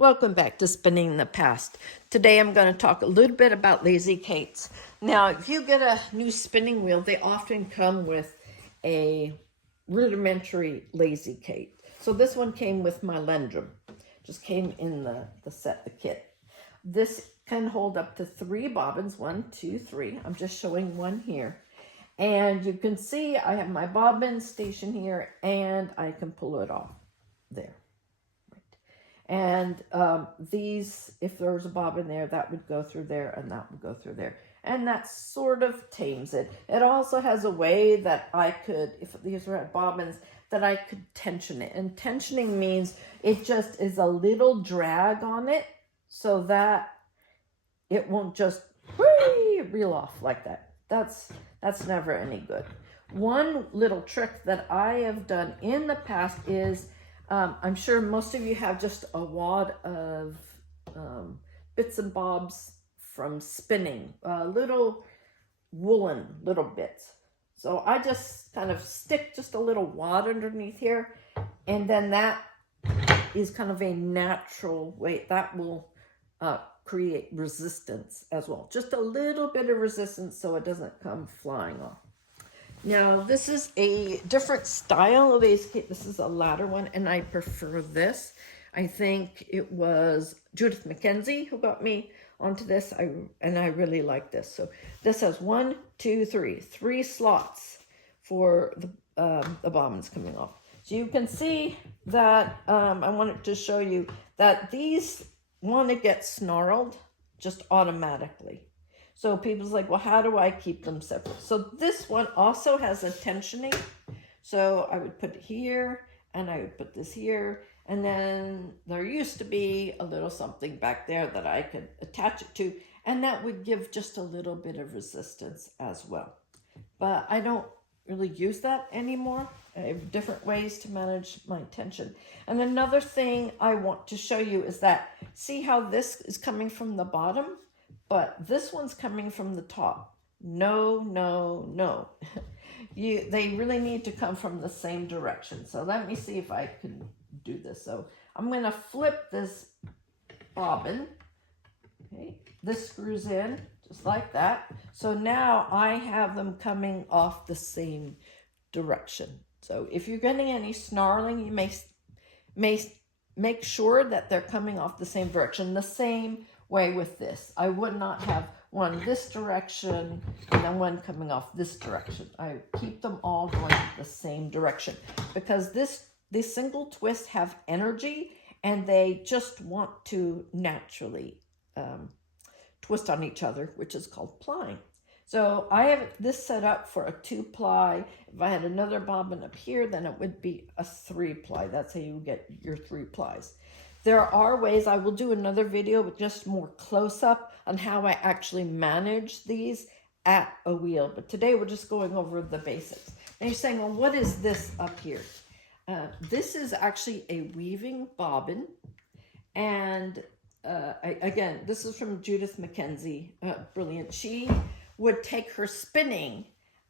Welcome back to Spinning the Past. Today I'm going to talk a little bit about Lazy Kates. Now, if you get a new spinning wheel, they often come with a rudimentary Lazy Kate. So this one came with my Lendrum. Just came in the set, the kit. This can hold up to 3 bobbins, 1, 2, 3. I'm just showing one here. And you can see I have my bobbin station here and I can pull it off there. And these, if there was a bobbin there, that would go through there and that would go through there. And that sort of tames it. It also has a way that I could, if these were bobbins, that I could tension it. And tensioning means it just is a little drag on it so that it won't just reel off like that. That's never any good. One little trick that I have done in the past is, I'm sure most of you have just a wad of bits and bobs from spinning, little woolen little bits. So I just kind of stick just a little wad underneath here, and then that is kind of a natural way that will create resistance as well. Just a little bit of resistance so it doesn't come flying off. Now, this is a different style of Lazy Kate. This is a ladder one, and I prefer this. I think it was Judith McKenzie who got me onto this, and I really like this. So this has 1, 2, 3 slots for the bobbins coming off. So you can see that I wanted to show you that these want to get snarled just automatically. So people's like, well, how do I keep them separate? So this one also has a tensioning. So I would put it here, and I would put this here, and then there used to be a little something back there that I could attach it to, and that would give just a little bit of resistance as well. But I don't really use that anymore. I have different ways to manage my tension. And another thing I want to show you is that, see how this is coming from the bottom? But this one's coming from the top. No, no, no. They really need to come from the same direction. So let me see if I can do this. So I'm going to flip this bobbin. Okay, this screws in just like that. So now I have them coming off the same direction. So if you're getting any snarling, you may make sure that they're coming off the same direction. The same way with this. I would not have one this direction and then one coming off this direction. I keep them all going the same direction because these single twists have energy and they just want to naturally twist on each other, which is called plying. So I have this set up for a 2-ply. If I had another bobbin up here, then it would be a 3-ply. That's how you get your 3 plies. There are ways, I will do another video with just more close-up on how I actually manage these at a wheel. But today we're just going over the basics. And you're saying, well, what is this up here? This is actually a weaving bobbin. And again, this is from Judith McKenzie. Brilliant. She would take her spinning,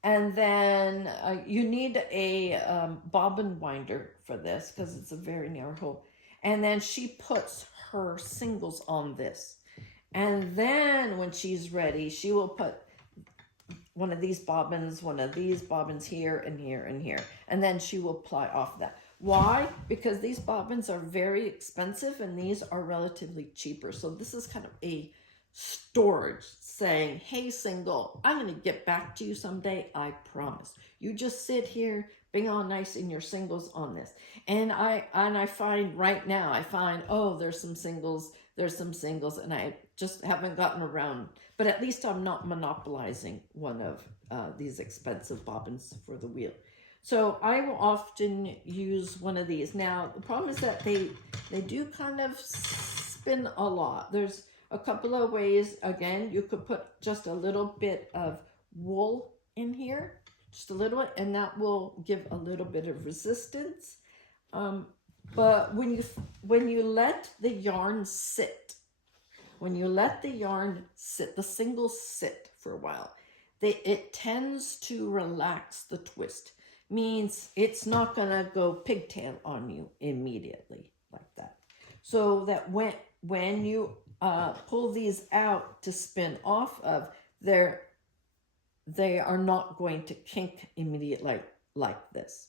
and then you need a bobbin winder for this because it's a very narrow hole. And then she puts her singles on this. And then when she's ready, she will put one of these bobbins here and here and here. And then she will ply off that. Why? Because these bobbins are very expensive and these are relatively cheaper. So this is kind of a storage saying, hey, single, I'm going to get back to you someday. I promise. You just sit here, being all nice in your singles on this. And I find right now, oh, there's some singles, and I just haven't gotten around. But at least I'm not monopolizing one of these expensive bobbins for the wheel. So I will often use one of these. Now, the problem is that they do kind of spin a lot. There's a couple of ways. Again, you could put just a little bit of wool in here, just a little, and that will give a little bit of resistance. But when you let the yarn sit, the singles sit for a while, it tends to relax the twist. Means it's not gonna go pigtail on you immediately like that. so that when you pull these out to spin off of, they are not going to kink immediately like this.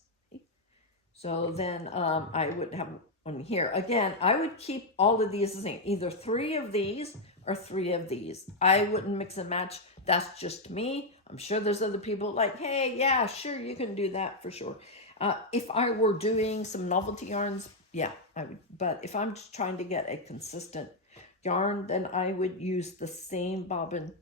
So then I would have one here. Again, I would keep all of these the same, either 3 of these or 3 of these. I wouldn't mix and match. That's just me. I'm sure there's other people like, hey, yeah, sure, you can do that for sure. If I were doing some novelty yarns, yeah, I would. But if I'm just trying to get a consistent yarn, then I would use the same bobbin.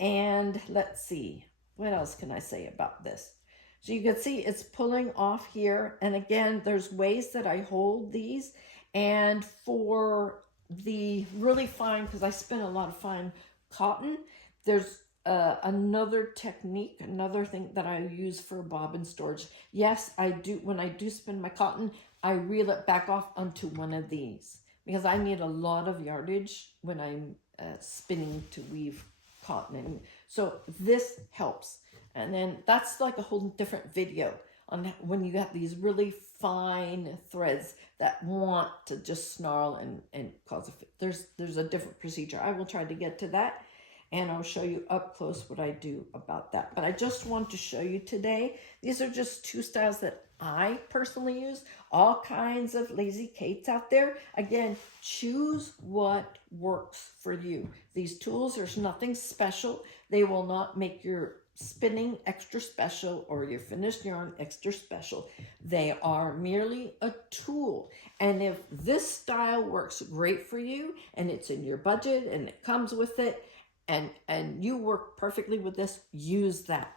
And let's see, what else can I say about this? So you can see it's pulling off here. And again, there's ways that I hold these. And for the really fine, because I spin a lot of fine cotton, there's another technique, another thing that I use for bobbin storage. Yes, I do. When I do spin my cotton, I reel it back off onto one of these because I need a lot of yardage when I'm spinning to weave cotton. And so this helps. And then that's like a whole different video on when you have these really fine threads that want to just snarl and cause a fit. There's a different procedure. I will try to get to that, and I'll show you up close what I do about that. But I just want to show you today, these are just 2 styles that I personally use. All kinds of Lazy Kates out there. Again, choose what works for you. These tools, there's nothing special. They will not make your spinning extra special or your finished yarn extra special. They are merely a tool. And if this style works great for you and it's in your budget and it comes with it and you work perfectly with this, use that.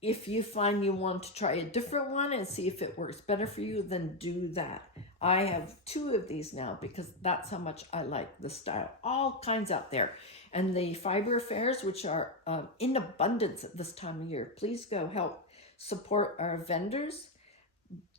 If you find you want to try a different one and see if it works better for you, then do that. I have 2 of these now because that's how much I like the style. All kinds out there. And the fiber fairs, which are in abundance at this time of year, please go help support our vendors.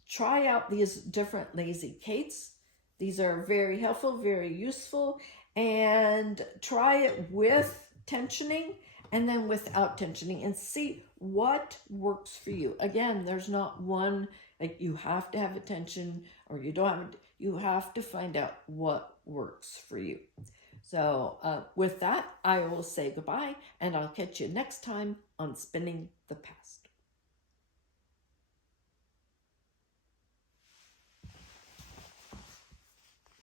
Try out these different Lazy Kates. These are very helpful, very useful. And try it with tensioning and then without tensioning and see what works for you. Again, there's not one, like you have to have a tension or you don't have it. You have to find out what works for you. So with that, I will say goodbye and I'll catch you next time on Spinning the Past.